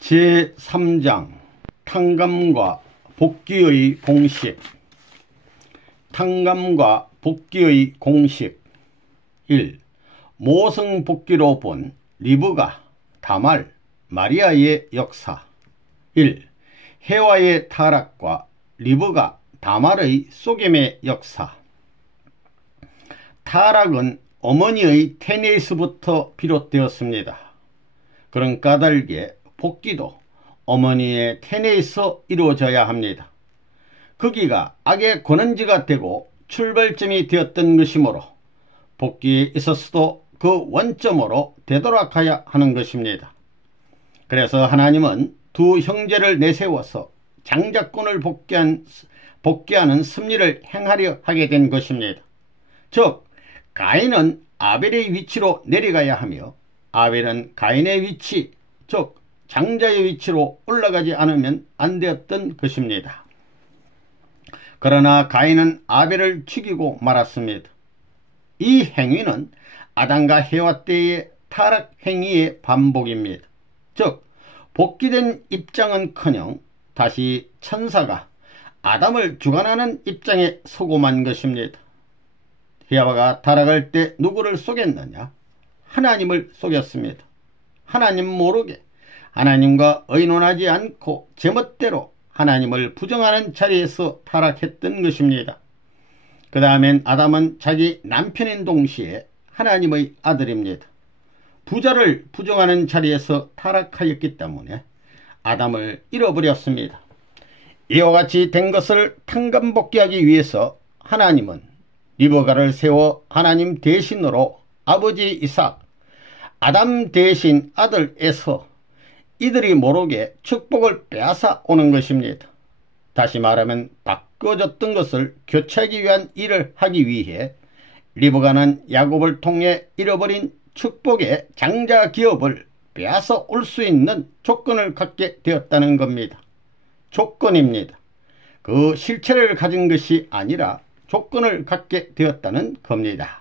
제3장 탕감과 복귀의 공식. 탕감과 복귀의 공식. 1. 모성복귀로 본 리브가, 다말, 마리아의 역사. 1. 해와의 타락과 리브가, 다말의 속임의 역사. 타락은 어머니의 테네스부터 비롯되었습니다. 그런 까닭에 복귀도 어머니의 테네에서 이루어져야 합니다. 거기가 악의 권원지가 되고 출발점이 되었던 것이므로 복귀에 있어서도 그 원점으로 되돌아가야 하는 것입니다. 그래서 하나님은 두 형제를 내세워서 장자권을 복귀하는 섭리를 행하려 하게 된 것입니다. 즉 가인은 아벨의 위치로 내려가야 하며 아벨은 가인의 위치, 즉 장자의 위치로 올라가지 않으면 안 되었던 것입니다. 그러나 가인은 아벨을 죽이고 말았습니다. 이 행위는 아담과 해와 때의 타락 행위의 반복입니다. 즉 복귀된 입장은커녕 다시 천사가 아담을 주관하는 입장에 서고만 것입니다. 해와가 타락할 때 누구를 속였느냐? 하나님을 속였습니다. 하나님 모르게 하나님과 의논하지 않고 제멋대로 하나님을 부정하는 자리에서 타락했던 것입니다. 그 다음엔 아담은 자기 남편인 동시에 하나님의 아들입니다. 부자를 부정하는 자리에서 타락하였기 때문에 아담을 잃어버렸습니다. 이와 같이 된 것을 탕감복귀하기 위해서 하나님은 리브가를 세워 하나님 대신으로 아버지 이삭, 아담 대신 아들 에서 이들이 모르게 축복을 빼앗아 오는 것입니다. 다시 말하면 바꿔졌던 것을 교체하기 위한 일을 하기 위해 리브가는 야곱을 통해 잃어버린 축복의 장자 기업을 빼앗아 올 수 있는 조건을 갖게 되었다는 겁니다. 조건입니다. 그 실체를 가진 것이 아니라 조건을 갖게 되었다는 겁니다.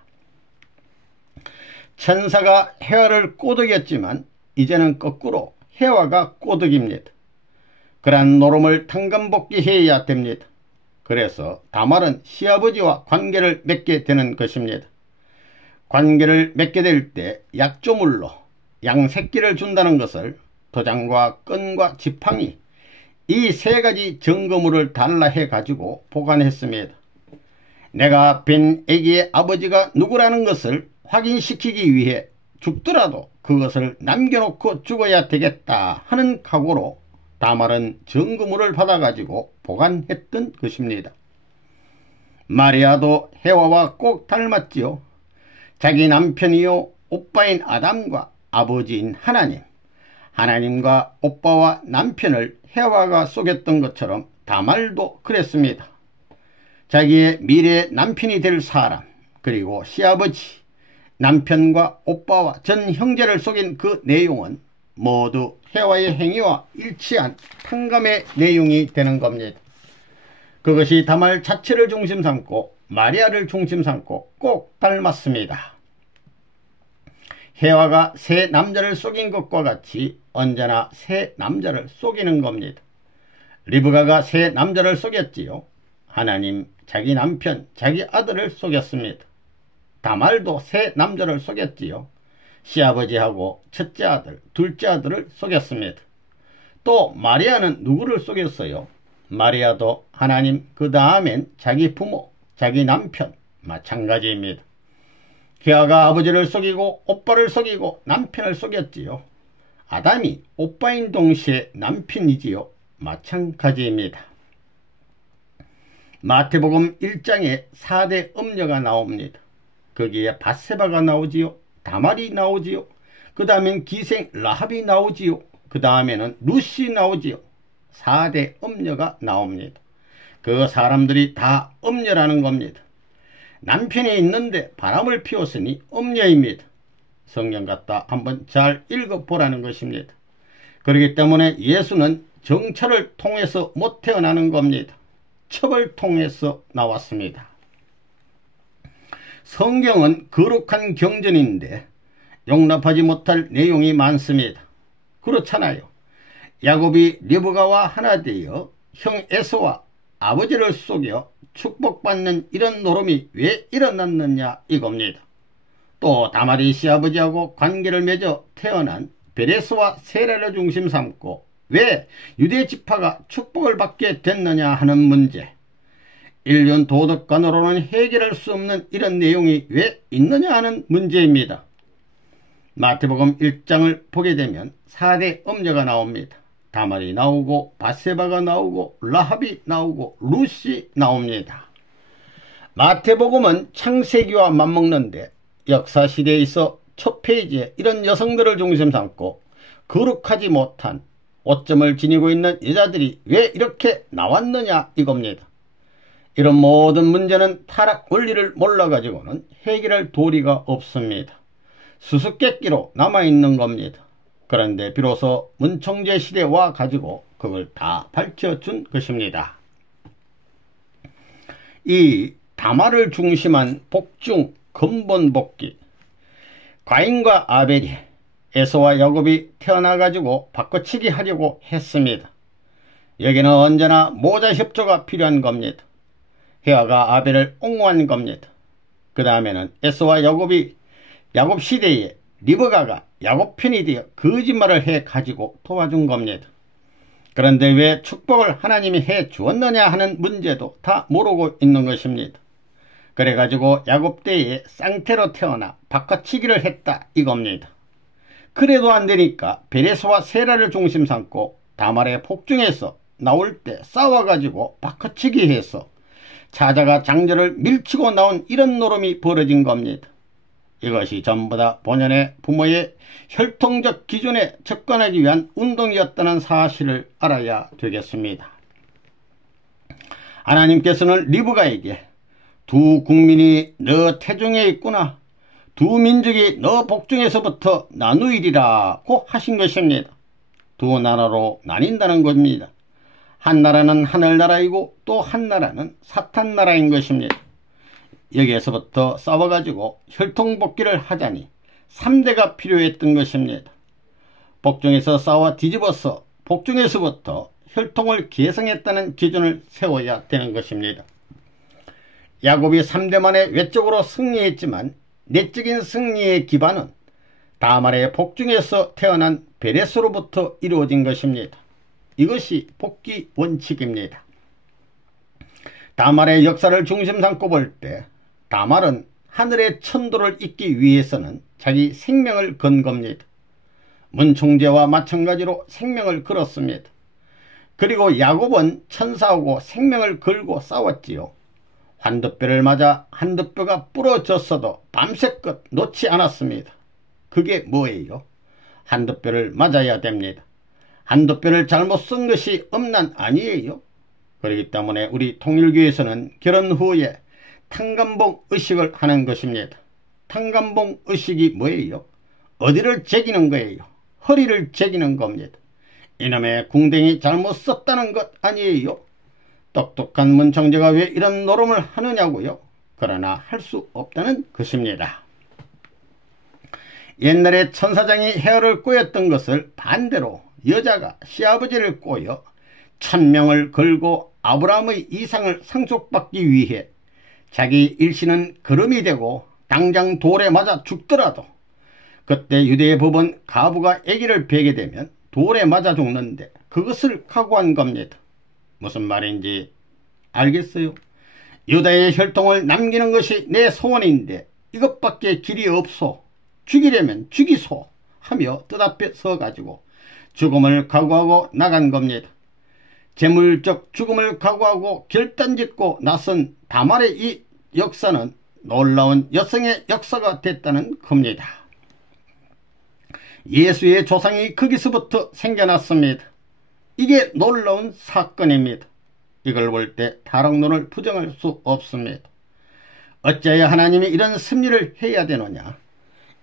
천사가 해와를 꼬드겼지만 이제는 거꾸로 해와가 꼬드깁니다. 그러한 노름을 탕감복귀해야 됩니다. 그래서 다말은 시아버지와 관계를 맺게 되는 것입니다. 관계를 맺게 될 때 약조물로 양 새끼를 준다는 것을 도장과 끈과 지팡이 이 세 가지 증거물을 달라 해가지고 보관했습니다. 내가 뵌 아기의 아버지가 누구라는 것을 확인시키기 위해 죽더라도 그것을 남겨놓고 죽어야 되겠다 하는 각오로 다말은 증거물을 받아가지고 보관했던 것입니다. 마리아도 해와와 꼭 닮았지요. 자기 남편이요 오빠인 아담과 아버지인 하나님과 오빠와 남편을 해와가 속였던 것처럼 다말도 그랬습니다. 자기의 미래 남편이 될 사람, 그리고 시아버지, 남편과 오빠와 전 형제를 속인 그 내용은 모두 해와의 행위와 일치한 탕감의 내용이 되는 겁니다. 그것이 다말 자체를 중심 삼고 마리아를 중심 삼고 꼭 닮았습니다. 해와가 새 남자를 속인 것과 같이 언제나 새 남자를 속이는 겁니다. 리브가가 새 남자를 속였지요. 하나님 자기 남편, 자기 아들을 속였습니다. 다말도 새 남자를 속였지요. 시아버지하고 첫째 아들, 둘째 아들을 속였습니다. 또 마리아는 누구를 속였어요? 마리아도 하나님, 그 다음엔 자기 부모, 자기 남편 마찬가지입니다. 해와가 아버지를 속이고 오빠를 속이고 남편을 속였지요. 아담이 오빠인 동시에 남편이지요. 마찬가지입니다. 마태복음 1장에 4대 음녀가 나옵니다. 거기에 밧세바가 나오지요. 다말이 나오지요. 그 다음엔 기생 라합이 나오지요. 그 다음에는 루시 나오지요. 4대 음녀가 나옵니다. 그 사람들이 다 음녀라는 겁니다. 남편이 있는데 바람을 피웠으니 음녀입니다. 성경 갖다 한번 잘 읽어보라는 것입니다. 그렇기 때문에 예수는 정찰을 통해서 못 태어나는 겁니다. 첩을 통해서 나왔습니다. 성경은 거룩한 경전인데 용납하지 못할 내용이 많습니다. 그렇잖아요. 야곱이 리브가와 하나 되어 형 에서와 아버지를 속여 축복받는 이런 노름이 왜 일어났느냐 이겁니다. 또 다말이 시아버지하고 관계를 맺어 태어난 베레스와 세라를 중심 삼고 왜 유대 지파가 축복을 받게 됐느냐 하는 문제, 인륜 도덕관으로는 해결할 수 없는 이런 내용이 왜 있느냐 하는 문제입니다. 마태복음 1장을 보게 되면 4대 엄녀가 나옵니다. 다말이 나오고 바세바가 나오고 라합이 나오고 룻이 나옵니다. 마태복음은 창세기와 맞먹는데 역사시대에 있어 첫 페이지에 이런 여성들을 중심 삼고 거룩하지 못한 오점을 지니고 있는 여자들이 왜 이렇게 나왔느냐 이겁니다. 이런 모든 문제는 타락 원리를 몰라가지고는 해결할 도리가 없습니다. 수수께끼로 남아있는 겁니다. 그런데 비로소 문청제 시대에 와가지고 그걸 다 밝혀준 것입니다. 이 다말을 중심한 복중 근본 복귀, 가인과 아벨이 에서와 야곱이 태어나가지고 바꿔치기 하려고 했습니다. 여기는 언제나 모자 협조가 필요한 겁니다. 헤아가 아벨을 옹호한 겁니다. 그 다음에는 에서와 야곱 시대에 리브가가 야곱 편이 되어 거짓말을 해가지고 도와준 겁니다. 그런데 왜 축복을 하나님이 해 주었느냐 하는 문제도 다 모르고 있는 것입니다. 그래가지고 야곱 때에 쌍태로 태어나 바꿔치기를 했다 이겁니다. 그래도 안되니까 베레스와 세라를 중심 삼고 다말의 복중에서 나올 때 싸워가지고 바꿔치기 해서 자자가 장자를 밀치고 나온 이런 노름이 벌어진 겁니다. 이것이 전부 다 본연의 부모의 혈통적 기준에 접근하기 위한 운동이었다는 사실을 알아야 되겠습니다. 하나님께서는 리브가에게 두 국민이 너 태중에 있구나, 두 민족이 너 복중에서부터 나누이리라고 하신 것입니다. 두 나라로 나뉜다는 겁니다. 한 나라는 하늘나라이고 또 한 나라는 사탄나라인 것입니다. 여기에서부터 싸워가지고 혈통복귀를 하자니 3대가 필요했던 것입니다. 복중에서 싸워 뒤집어서 복중에서부터 혈통을 계승했다는 기준을 세워야 되는 것입니다. 야곱이 3대 만에 외적으로 승리했지만 내적인 승리의 기반은 다말의 복중에서 태어난 베레스로부터 이루어진 것입니다. 이것이 복귀 원칙입니다. 다말의 역사를 중심 삼고 볼 때 다말은 하늘의 천도를 잇기 위해서는 자기 생명을 건 겁니다. 문총제와 마찬가지로 생명을 걸었습니다. 그리고 야곱은 천사하고 생명을 걸고 싸웠지요. 환두뼈를 맞아 한두뼈가 부러졌어도 밤새껏 놓지 않았습니다. 그게 뭐예요? 한두뼈를 맞아야 됩니다. 한두뼈를 잘못 쓴 것이 엄난 아니에요. 그렇기 때문에 우리 통일교에서는 결혼 후에 탄감봉 의식을 하는 것입니다. 탄감봉 의식이 뭐예요? 어디를 제기는 거예요? 허리를 제기는 겁니다. 이놈의 궁뎅이 잘못 썼다는 것 아니에요? 똑똑한 문청제가 왜 이런 노름을 하느냐고요? 그러나 할 수 없다는 것입니다. 옛날에 천사장이 헤어를 꼬였던 것을 반대로 여자가 시아버지를 꼬여 천명을 걸고 아브라함의 이상을 상속받기 위해 자기 일신은 거름이 되고 당장 돌에 맞아 죽더라도 그때 유대의 법은 가부가 아기를 베게 되면 돌에 맞아 죽는데 그것을 각오한 겁니다. 무슨 말인지 알겠어요? 유다의 혈통을 남기는 것이 내 소원인데 이것밖에 길이 없소. 죽이려면 죽이소 하며 뜻 앞에 서가지고 죽음을 각오하고 나간 겁니다. 재물적 죽음을 각오하고 결단짓고 나선 다말의 이 역사는 놀라운 여성의 역사가 됐다는 겁니다. 예수의 조상이 거기서부터 생겨났습니다. 이게 놀라운 사건입니다. 이걸 볼 때 타락론을 부정할 수 없습니다. 어찌하여 하나님이 이런 섭리를 해야 되느냐?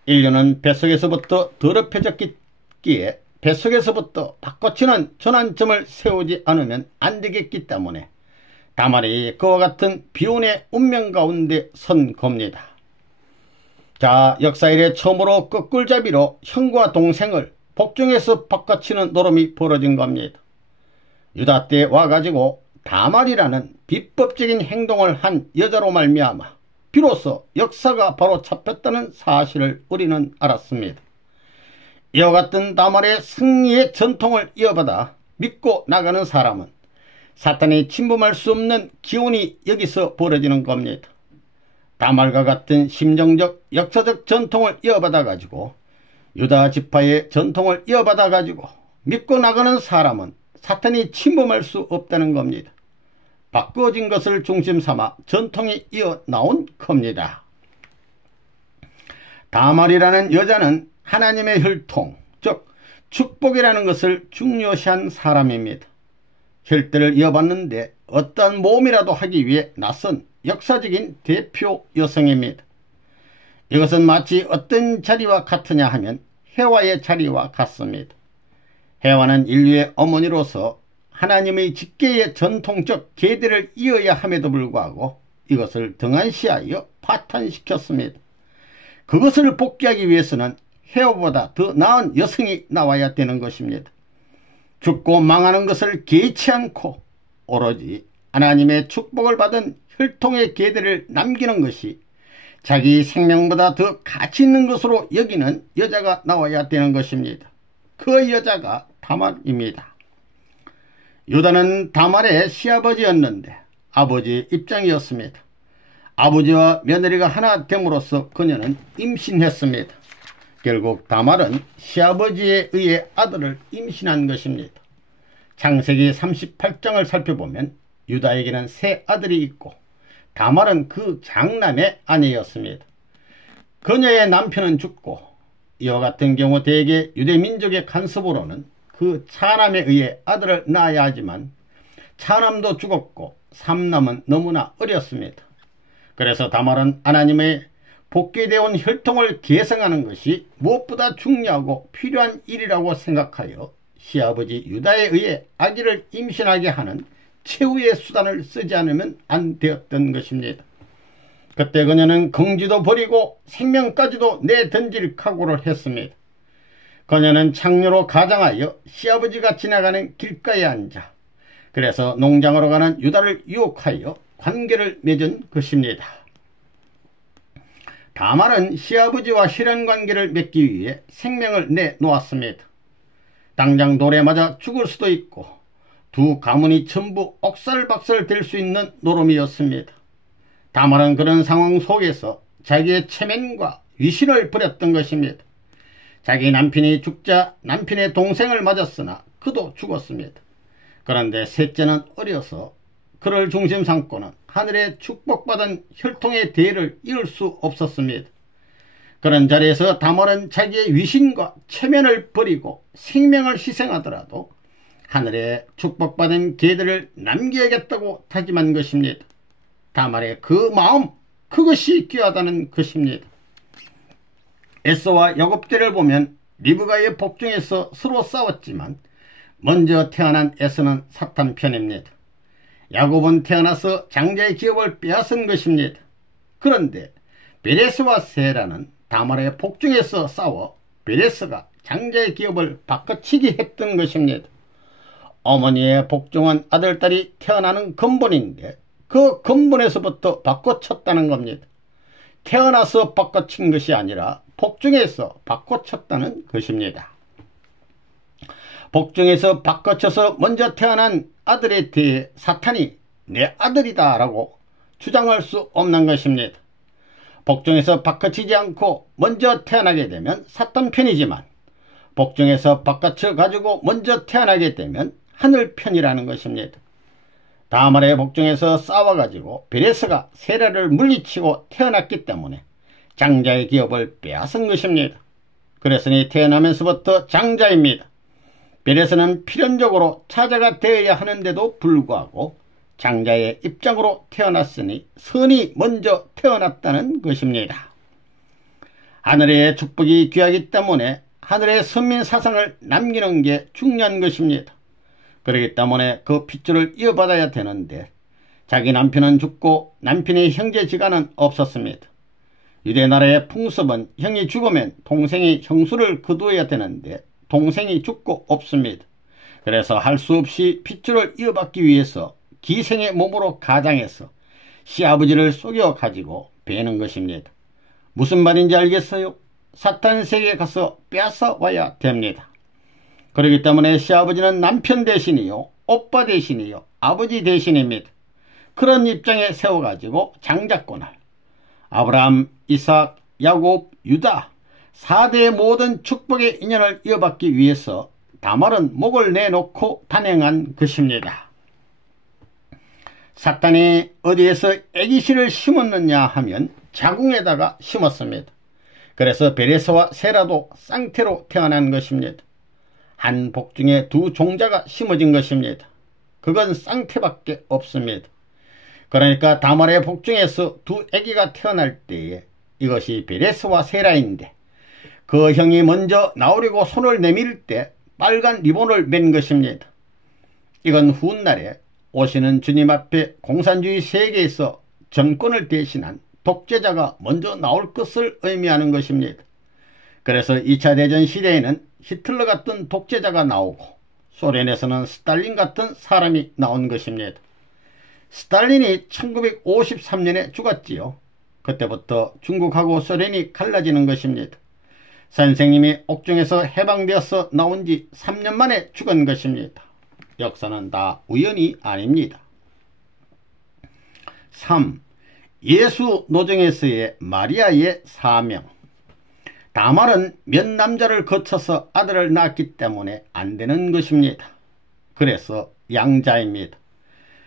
인류는 뱃속에서부터 더럽혀졌기에 뱃속에서부터 바꿔치는 전환점을 세우지 않으면 안 되겠기 때문에 다말이 그와 같은 비운의 운명 가운데 선 겁니다. 자, 역사 이래 처음으로 꺾을잡이로 형과 동생을 복중에서 바꿔치는 노름이 벌어진 겁니다. 유다 때 와가지고 다말이라는 비법적인 행동을 한 여자로 말미암아 비로소 역사가 바로 잡혔다는 사실을 우리는 알았습니다. 이와 같은 다말의 승리의 전통을 이어받아 믿고 나가는 사람은 사탄이 침범할 수 없는 기운이 여기서 벌어지는 겁니다. 다말과 같은 심정적 역사적 전통을 이어받아 가지고 유다 지파의 전통을 이어받아 가지고 믿고 나가는 사람은 사탄이 침범할 수 없다는 겁니다. 바꿔진 것을 중심 삼아 전통이 이어나온 겁니다. 다말이라는 여자는 하나님의 혈통, 즉 축복이라는 것을 중요시한 사람입니다. 혈대를 이어받는데 어떠한 모험이라도 하기 위해 나선 역사적인 대표 여성입니다. 이것은 마치 어떤 자리와 같으냐 하면 해와의 자리와 같습니다. 해와는 인류의 어머니로서 하나님의 직계의 전통적 계대를 이어야 함에도 불구하고 이것을 등한시하여 파탄시켰습니다. 그것을 복귀하기 위해서는 해와보다 더 나은 여성이 나와야 되는 것입니다. 죽고 망하는 것을 개의치 않고 오로지 하나님의 축복을 받은 혈통의 계대를 남기는 것이 자기 생명보다 더 가치 있는 것으로 여기는 여자가 나와야 되는 것입니다. 그 여자가 다말입니다. 유다는 다말의 시아버지였는데 아버지의 입장이었습니다. 아버지와 며느리가 하나 됨으로써 그녀는 임신했습니다. 결국 다말은 시아버지에 의해 아들을 임신한 것입니다. 창세기 38장을 살펴보면 유다에게는 세 아들이 있고 다말은 그 장남의 아내였습니다. 그녀의 남편은 죽고 이와 같은 경우 대개 유대민족의 간섭으로는 그 차남에 의해 아들을 낳아야 하지만 차남도 죽었고 삼남은 너무나 어렸습니다. 그래서 다말은 하나님의 복귀되어 온 혈통을 계승하는 것이 무엇보다 중요하고 필요한 일이라고 생각하여 시아버지 유다에 의해 아기를 임신하게 하는 최후의 수단을 쓰지 않으면 안 되었던 것입니다. 그때 그녀는 긍지도 버리고 생명까지도 내던질 각오를 했습니다. 그녀는 창녀로 가장하여 시아버지가 지나가는 길가에 앉아 그래서 농장으로 가는 유다를 유혹하여 관계를 맺은 것입니다. 다말은 시아버지와 혈연관계를 맺기 위해 생명을 내놓았습니다. 당장 돌에 맞아 죽을 수도 있고 두 가문이 전부 옥살박살 될 수 있는 노름이었습니다. 다말은 그런 상황 속에서 자기의 체면과 위신을 버렸던 것입니다. 자기 남편이 죽자 남편의 동생을 맞았으나 그도 죽었습니다. 그런데 셋째는 어려서 그를 중심 삼고는 하늘의 축복받은 혈통의 대를 이을 수 없었습니다. 그런 자리에서 다말은 자기의 위신과 체면을 버리고 생명을 희생하더라도 하늘의 축복받은 계들을 남겨야겠다고 다짐한 것입니다. 다말의 그 마음, 그것이 귀하다는 것입니다. 에서와 야곱 때를 보면 리브가의 복중에서 서로 싸웠지만 먼저 태어난 에서는 사탄 편입니다. 야곱은 태어나서 장자의 기업을 빼앗은 것입니다. 그런데 베레스와 세라는 다말의 복중에서 싸워 베레스가 장자의 기업을 바꿔치기 했던 것입니다. 어머니의 복종한 아들딸이 태어나는 근본인데 그 근본에서부터 바꿔쳤다는 겁니다. 태어나서 바꿔친 것이 아니라 복중에서 바꿔쳤다는 것입니다. 복중에서 바꿔쳐서 먼저 태어난 아들에 대해 사탄이 내 아들이다 라고 주장할 수 없는 것입니다. 복중에서 바꿔치지 않고 먼저 태어나게 되면 사탄 편이지만 복중에서 바꿔쳐 가지고 먼저 태어나게 되면 하늘 편이라는 것입니다. 다말의 복중에서 싸워가지고 베레스가 세라를 물리치고 태어났기 때문에 장자의 기업을 빼앗은 것입니다. 그랬으니 태어나면서부터 장자입니다. 베레스는 필연적으로 차자가 되어야 하는데도 불구하고 장자의 입장으로 태어났으니 선이 먼저 태어났다는 것입니다. 하늘의 축복이 귀하기 때문에 하늘의 선민 사상을 남기는 게 중요한 것입니다. 그렇기 때문에 그 핏줄을 이어받아야 되는데 자기 남편은 죽고 남편의 형제지간은 없었습니다. 유대나라의 풍습은 형이 죽으면 동생이 형수를 거두어야 되는데 동생이 죽고 없습니다. 그래서 할 수 없이 핏줄을 이어받기 위해서 기생의 몸으로 가장해서 시아버지를 속여 가지고 베는 것입니다. 무슨 말인지 알겠어요? 사탄 세계에 가서 빼앗아 와야 됩니다. 그렇기 때문에 시아버지는 남편 대신이요, 오빠 대신이요, 아버지 대신입니다. 그런 입장에 세워가지고 장자권을 아브라함, 이삭, 야곱, 유다 4대의 모든 축복의 인연을 이어받기 위해서 다말은 목을 내놓고 단행한 것입니다. 사탄이 어디에서 애기씨를 심었느냐 하면 자궁에다가 심었습니다. 그래서 베레스와 세라도 쌍태로 태어난 것입니다. 한 복중에 두 종자가 심어진 것입니다. 그건 쌍태밖에 없습니다. 그러니까 다말의 복중에서 두 아기가 태어날 때에 이것이 베레스와 세라인데 그 형이 먼저 나오려고 손을 내밀 때 빨간 리본을 맨 것입니다. 이건 훗날에 오시는 주님 앞에 공산주의 세계에서 정권을 대신한 독재자가 먼저 나올 것을 의미하는 것입니다. 그래서 2차 대전 시대에는 히틀러 같은 독재자가 나오고 소련에서는 스탈린 같은 사람이 나온 것입니다. 스탈린이 1953년에 죽었지요. 그때부터 중국하고 소련이 갈라지는 것입니다. 선생님이 옥중에서 해방되어서 나온 지 3년 만에 죽은 것입니다. 역사는 다 우연이 아닙니다. 3. 예수 노정에서의 마리아의 사명. 다말은 몇 남자를 거쳐서 아들을 낳았기 때문에 안 되는 것입니다. 그래서 양자입니다.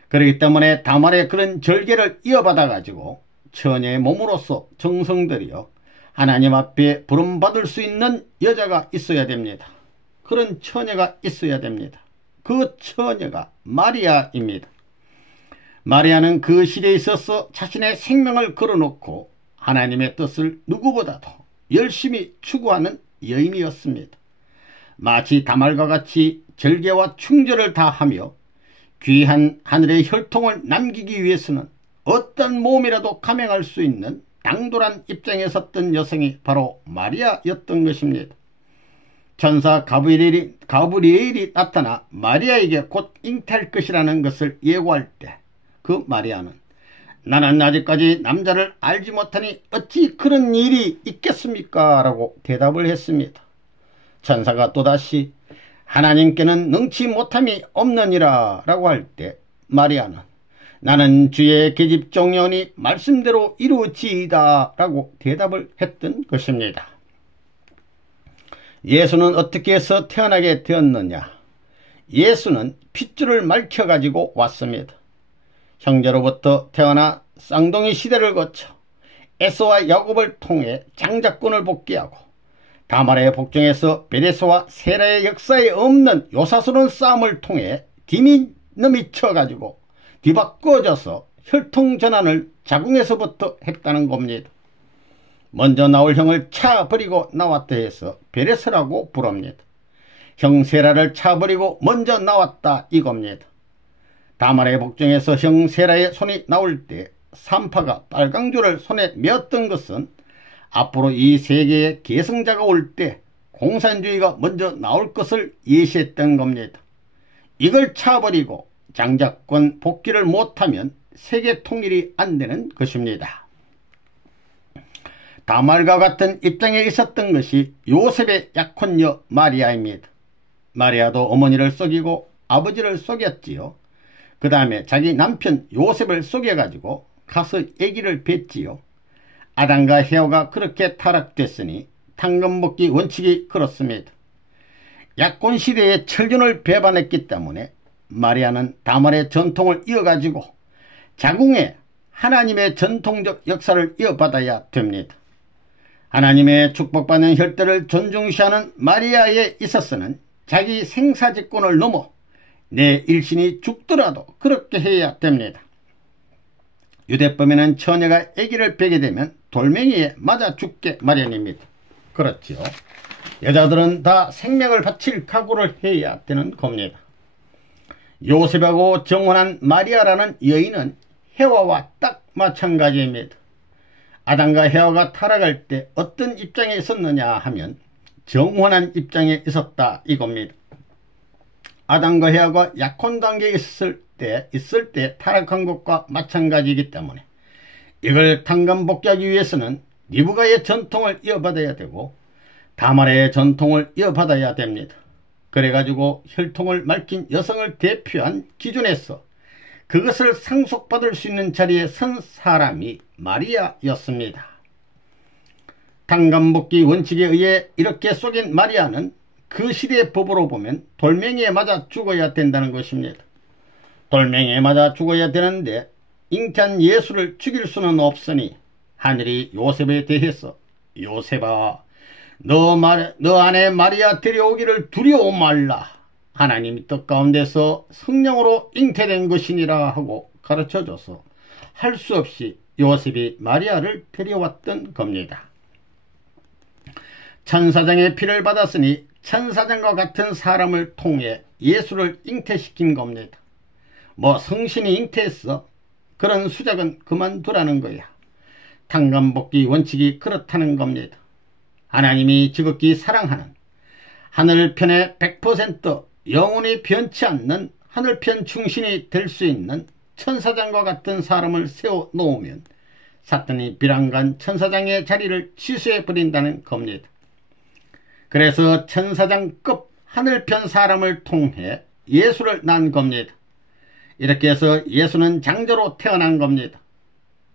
그렇기 때문에 다말의 그런 절개를 이어받아 가지고 처녀의 몸으로서 정성들이여 하나님 앞에 부름받을 수 있는 여자가 있어야 됩니다. 그런 처녀가 있어야 됩니다. 그 처녀가 마리아입니다. 마리아는 그 시대에 있어서 자신의 생명을 걸어놓고 하나님의 뜻을 누구보다도 열심히 추구하는 여인이었습니다. 마치 다말과 같이 절개와 충절을 다하며 귀한 하늘의 혈통을 남기기 위해서는 어떤 모험이라도 감행할 수 있는 당돌한 입장에 섰던 여성이 바로 마리아였던 것입니다. 천사 가브리엘이 나타나 마리아에게 곧 잉태할 것이라는 것을 예고할 때 그 마리아는 나는 아직까지 남자를 알지 못하니 어찌 그런 일이 있겠습니까? 라고 대답을 했습니다. 천사가 또다시 하나님께는 능치 못함이 없느니라 라고 할 때 마리아는 나는 주의 계집종려니 말씀대로 이루어지이다 라고 대답을 했던 것입니다. 예수는 어떻게 해서 태어나게 되었느냐? 예수는 핏줄을 말켜가지고 왔습니다. 형제로부터 태어나 쌍둥이 시대를 거쳐 에서와 야곱을 통해 장자권을 복귀하고 다말의 복중에서 베레스와 세라의 역사에 없는 요사스러운 싸움을 통해 디미놈이 쳐가지고 뒤바꿔져서 혈통전환을 자궁에서부터 했다는 겁니다. 먼저 나올 형을 차버리고 나왔다 해서 베레스라고 부릅니다. 형 세라를 차버리고 먼저 나왔다 이겁니다. 다말의 복중에서 형 세라의 손이 나올 때 산파가 빨강줄을 손에 메었던 것은 앞으로 이 세계에 계승자가 올 때 공산주의가 먼저 나올 것을 예시했던 겁니다. 이걸 차버리고 장자권 복귀를 못하면 세계 통일이 안 되는 것입니다. 다말과 같은 입장에 있었던 것이 요셉의 약혼녀 마리아입니다. 마리아도 어머니를 속이고 아버지를 속였지요. 그 다음에 자기 남편 요셉을 속여가지고 가서 아기를 뵀지요. 아담과 헤어가 그렇게 타락됐으니 당근먹기 원칙이 그렇습니다. 약혼시대의 철륜을 배반했기 때문에 마리아는 다말의 전통을 이어가지고 자궁에 하나님의 전통적 역사를 이어받아야 됩니다. 하나님의 축복받는 혈대를 존중시하는 마리아에 있어서는 자기 생사직권을 넘어 내 일신이 죽더라도 그렇게 해야 됩니다. 유대법에는 처녀가 아기를 베게 되면 돌멩이에 맞아 죽게 마련입니다. 그렇지요. 여자들은 다 생명을 바칠 각오를 해야 되는 겁니다. 요셉하고 정혼한 마리아라는 여인은 헤와와 딱 마찬가지입니다. 아담과 헤와가 타락할 때 어떤 입장에 있었느냐 하면 정혼한 입장에 있었다 이겁니다. 아담과 헤아가 약혼 단계에 있을 때 타락한 것과 마찬가지이기 때문에 이걸 탕감복귀하기 위해서는 리브가의 전통을 이어받아야 되고 다말의 전통을 이어받아야 됩니다. 그래가지고 혈통을 밝힌 여성을 대표한 기준에서 그것을 상속받을 수 있는 자리에 선 사람이 마리아였습니다. 탕감복귀 원칙에 의해 이렇게 속인 마리아는 그 시대의 법으로 보면 돌멩이에 맞아 죽어야 된다는 것입니다. 돌멩이에 맞아 죽어야 되는데 잉태한 예수를 죽일 수는 없으니 하늘이 요셉에 대해서 요셉아 너 아내 마리아 데려오기를 두려워 말라. 하나님이 뜻 가운데서 성령으로 잉태된 것이니라 하고 가르쳐줘서 할 수 없이 요셉이 마리아를 데려왔던 겁니다. 천사장의 피를 받았으니 천사장과 같은 사람을 통해 예수를 잉태시킨 겁니다. 뭐 성신이 잉태했어? 그런 수작은 그만두라는 거야. 탕감복귀 원칙이 그렇다는 겁니다. 하나님이 지극히 사랑하는 하늘편의 100% 영원히 변치 않는 하늘편 충신이 될 수 있는 천사장과 같은 사람을 세워 놓으면 사탄이 비랑간 천사장의 자리를 취소해버린다는 겁니다. 그래서 천사장급 하늘편 사람을 통해 예수를 낳은 겁니다. 이렇게 해서 예수는 장자로 태어난 겁니다.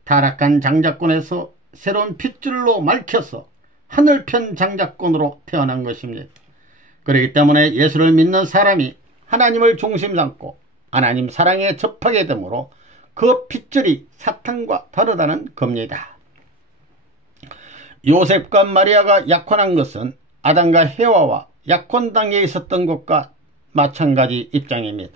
타락한 장자권에서 새로운 핏줄로 밝혀서 하늘편 장자권으로 태어난 것입니다. 그렇기 때문에 예수를 믿는 사람이 하나님을 중심 삼고 하나님 사랑에 접하게 되므로 그 핏줄이 사탄과 다르다는 겁니다. 요셉과 마리아가 약혼한 것은 아담과 헤와와 약혼 단계에 있었던 것과 마찬가지 입장입니다.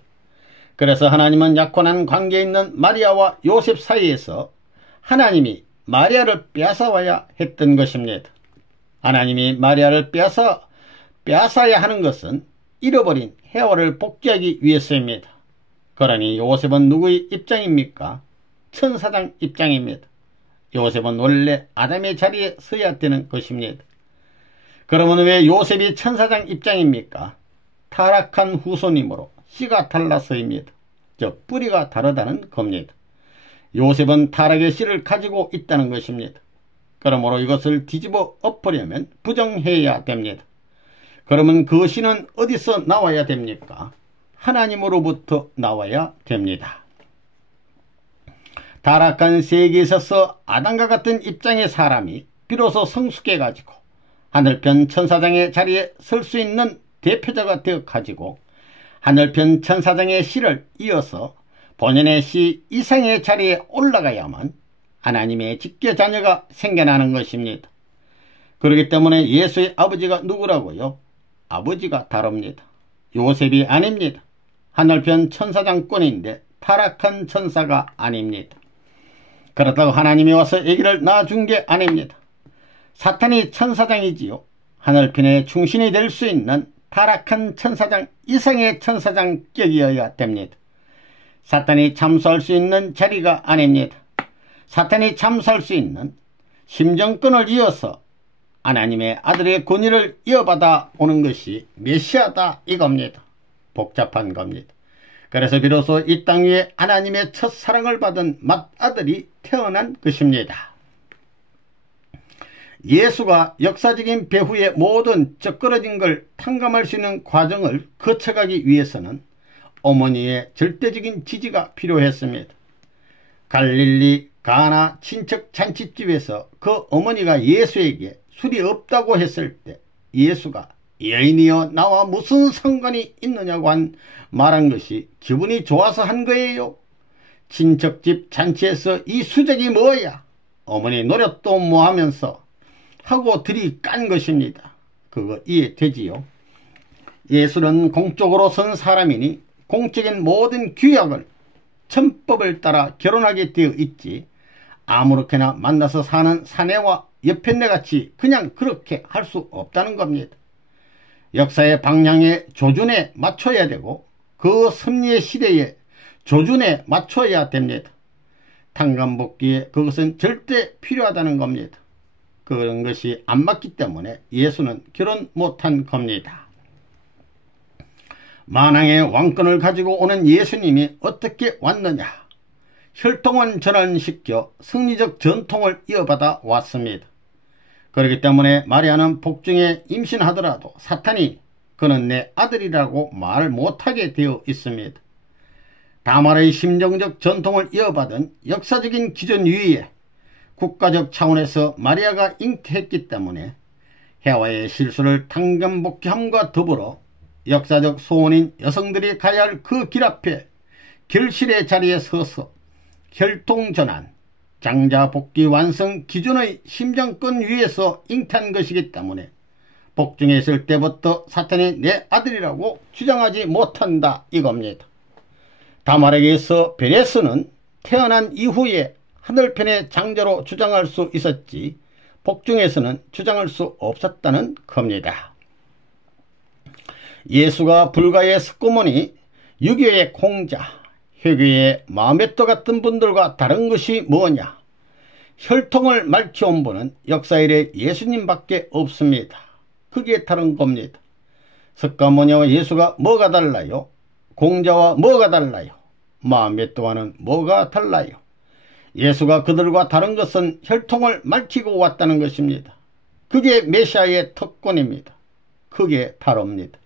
그래서 하나님은 약혼한 관계에 있는 마리아와 요셉 사이에서 하나님이 마리아를 빼앗아와야 했던 것입니다. 하나님이 마리아를 빼앗아야 하는 것은 잃어버린 헤와를 복귀하기 위해서입니다. 그러니 요셉은 누구의 입장입니까? 천사장 입장입니다. 요셉은 원래 아담의 자리에 서야 되는 것입니다. 그러면 왜 요셉이 천사장 입장입니까? 타락한 후손이므로 씨가 달라서입니다. 즉 뿌리가 다르다는 겁니다. 요셉은 타락의 씨를 가지고 있다는 것입니다. 그러므로 이것을 뒤집어 엎으려면 부정해야 됩니다. 그러면 그 씨는 어디서 나와야 됩니까? 하나님으로부터 나와야 됩니다. 타락한 세계에 있어서 아담과 같은 입장의 사람이 비로소 성숙해가지고 하늘편 천사장의 자리에 설 수 있는 대표자가 되어가지고 하늘편 천사장의 씨를 이어서 본연의 씨 이상의 자리에 올라가야만 하나님의 직계 자녀가 생겨나는 것입니다. 그렇기 때문에 예수의 아버지가 누구라고요? 아버지가 다릅니다. 요셉이 아닙니다. 하늘편 천사장권인데 타락한 천사가 아닙니다. 그렇다고 하나님이 와서 아기를 낳아준 게 아닙니다. 사탄이 천사장이지요. 하늘편의 충신이 될 수 있는 타락한 천사장 이상의 천사장격이어야 됩니다. 사탄이 참수할 수 있는 자리가 아닙니다. 사탄이 참수할 수 있는 심정권을 이어서 하나님의 아들의 권위를 이어받아 오는 것이 메시아다 이겁니다. 복잡한 겁니다. 그래서 비로소 이 땅 위에 하나님의 첫사랑을 받은 맏아들이 태어난 것입니다. 예수가 역사적인 배후의 모든 쩍그러진 걸 탕감할 수 있는 과정을 거쳐가기 위해서는 어머니의 절대적인 지지가 필요했습니다. 갈릴리 가나 친척 잔치집에서 그 어머니가 예수에게 술이 없다고 했을 때 예수가 여인이여 나와 무슨 상관이 있느냐고 말한 것이 기분이 좋아서 한 거예요. 친척집 잔치에서 이 수작이 뭐야? 어머니 노릇도 뭐 하면서 하고 들이깐 것입니다. 그거 이해되지요? 예수는 공적으로 선 사람이니 공적인 모든 규약을 천법을 따라 결혼하게 되어 있지 아무렇게나 만나서 사는 사내와 옆편네같이 그냥 그렇게 할 수 없다는 겁니다. 역사의 방향의 조준에 맞춰야 되고 그 섭리의 시대의 조준에 맞춰야 됩니다. 탕감복귀에 그것은 절대 필요하다는 겁니다. 그런 것이 안 맞기 때문에 예수는 결혼 못한 겁니다. 만왕의 왕권을 가지고 오는 예수님이 어떻게 왔느냐? 혈통은 전환시켜 승리적 전통을 이어받아 왔습니다. 그렇기 때문에 마리아는 복중에 임신하더라도 사탄이 그는 내 아들이라고 말 못하게 되어 있습니다. 다말의 심정적 전통을 이어받은 역사적인 기준 위에 국가적 차원에서 마리아가 잉태했기 때문에 해와의 실수를 탕감복귀함과 더불어 역사적 소원인 여성들이 가야 할 그 길 앞에 결실의 자리에 서서 혈통전환, 장자복귀 완성 기준의 심정권 위에서 잉태한 것이기 때문에 복중에 있을 때부터 사탄이 내 아들이라고 주장하지 못한다 이겁니다. 다말에게서 베레스는 태어난 이후에 하늘편의 장자로 주장할 수 있었지 복중에서는 주장할 수 없었다는 겁니다. 예수가 불가의 석고모니, 유교의 공자, 회교의 마메토 같은 분들과 다른 것이 뭐냐? 혈통을 밝혀온 분은 역사 이래 예수님밖에 없습니다. 그게 다른 겁니다. 석가모니와 예수가 뭐가 달라요? 공자와 뭐가 달라요? 마메토와는 뭐가 달라요? 예수가 그들과 다른 것은 혈통을 밝히고 왔다는 것입니다. 그게 메시아의 특권입니다. 그게 다릅니다.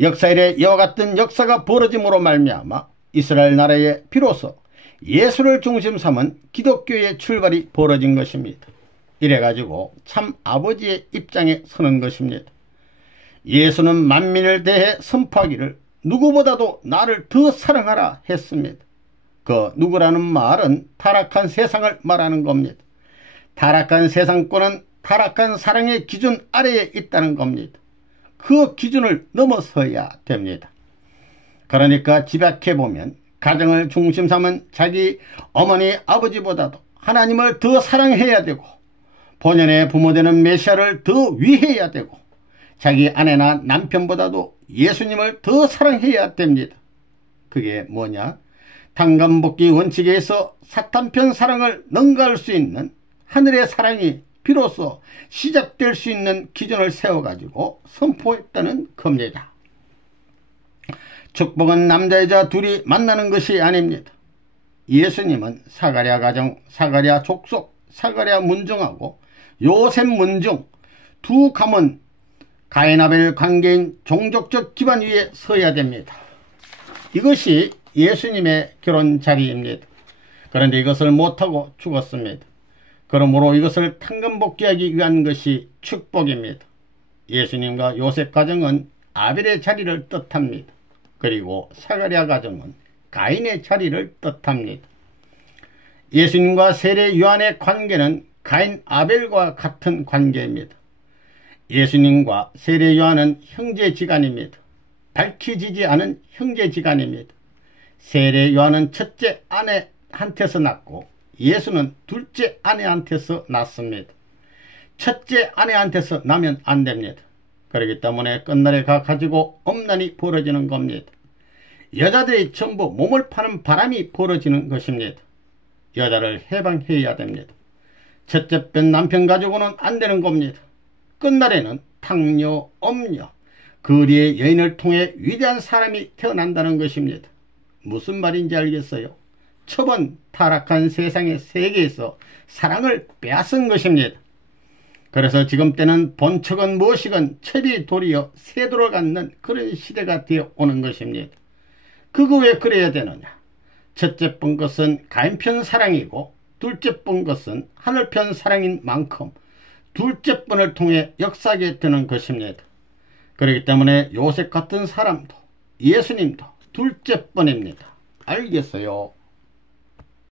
역사 이래 이와 같은 역사가 벌어짐으로 말미암아 이스라엘 나라에 비로소 예수를 중심 삼은 기독교의 출발이 벌어진 것입니다. 이래가지고 참 아버지의 입장에 서는 것입니다. 예수는 만민을 대해 선포하기를 누구보다도 나를 더 사랑하라 했습니다. 그 누구라는 말은 타락한 세상을 말하는 겁니다. 타락한 세상권은 타락한 사랑의 기준 아래에 있다는 겁니다. 그 기준을 넘어서야 됩니다. 그러니까 집약해보면 가정을 중심 삼은 자기 어머니 아버지보다도 하나님을 더 사랑해야 되고 본연의 부모되는 메시아를 더 위해야 되고 자기 아내나 남편보다도 예수님을 더 사랑해야 됩니다. 그게 뭐냐? 탕감복귀 원칙에서 사탄편 사랑을 능가할 수 있는 하늘의 사랑이 비로소 시작될 수 있는 기준을 세워가지고 선포했다는 겁니다. 축복은 남자 여자 둘이 만나는 것이 아닙니다. 예수님은 사가랴 가정, 사가랴 족속, 사가랴 문중하고 요셉 문중 두 가문 가인아벨 관계인 종족적 기반 위에 서야 됩니다. 이것이 예수님의 결혼 자리입니다. 그런데 이것을 못하고 죽었습니다. 그러므로 이것을 탕감복귀하기 위한 것이 축복입니다. 예수님과 요셉 가정은 아벨의 자리를 뜻합니다. 그리고 사가랴 가정은 가인의 자리를 뜻합니다. 예수님과 세례 요한의 관계는 가인 아벨과 같은 관계입니다. 예수님과 세례 요한은 형제지간입니다. 밝혀지지 않은 형제지간입니다. 세례 요한은 첫째 아내한테서 낳고 예수는 둘째 아내한테서 낳습니다. 첫째 아내한테서 나면 안 됩니다. 그렇기 때문에 끝날에 가지고 엄난이 벌어지는 겁니다. 여자들이 전부 몸을 파는 바람이 벌어지는 것입니다. 여자를 해방해야 됩니다. 첫째 뺀 남편 가지고는 안 되는 겁니다. 끝날에는 탕녀, 엄녀, 거리의 여인을 통해 위대한 사람이 태어난다는 것입니다. 무슨 말인지 알겠어요? 처번 타락한 세상의 세계에서 사랑을 빼앗은 것입니다. 그래서 지금 때는 본척은 무엇이건 철이 도리어 세도를 갖는 그런 시대가 되어 오는 것입니다. 그거 왜 그래야 되느냐? 첫째 본 것은 가인편 사랑이고 둘째 본 것은 하늘편 사랑인 만큼 둘째 번을 통해 역사하게 되는 것입니다. 그렇기 때문에 요셉 같은 사람도 예수님도 둘째 번입니다. 알겠어요?